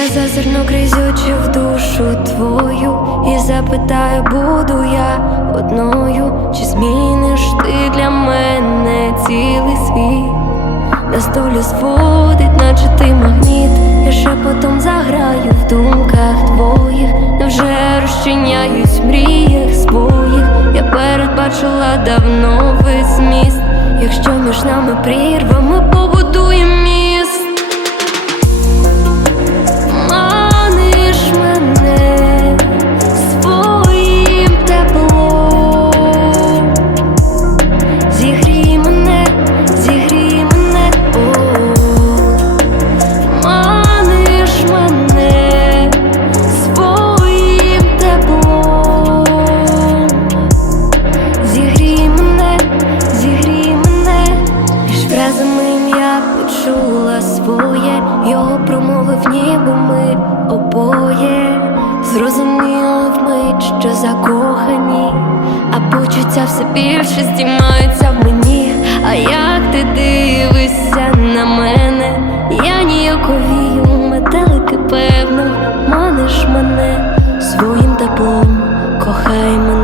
Я зазирну грізючи в душу твою, і запитаю, буду я одною, чи зміниш ти для мене цілий світ? На столі зводить, наче ти магніт, я ще потом заграю в думках твоїх, невже розчиняюсь в мріях своїх, я передбачила давно весь зміст, якщо між нами прірвами, побудуємо міст. почула своє, його промовив, ніби ми обоє, зрозуміли вмить, що закохані, а почуття все більше здіймаються в мені. А як ти дивишся на мене? Я ніяковію, метелики, певно, маниш мене своїм теплом, кохай мене.